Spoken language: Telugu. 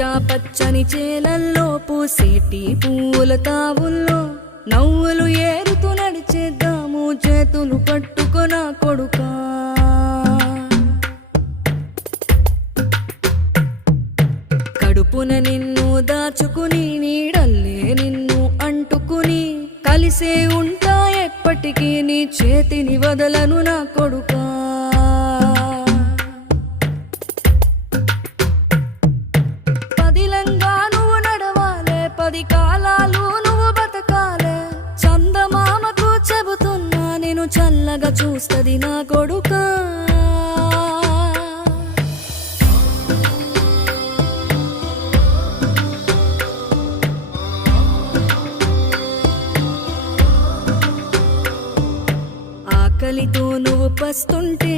పచ్చా పచ్చని చేలల్లో పూసేటి పూల తావుల్లో నవ్వులు ఏరుతూ నడిచేద్దాము చేతులు పట్టుకొన కొడుకా. కడుపున నిన్ను దాచుకుని నీడల్లే నిన్ను అంటుకుని కలిసే ఉంటా ఎప్పటికీ నీ చేతిని వదలను నా కొడుకా. పదిలంగా నువ్వు నడవాలే, 10 కాలాలు నువ్వు బతకాలే. చందమామకు చెబుతున్నా నేను చల్లగా చూస్తది నా కొడుకా. ఆకలితో నువ్వు పస్తుంటే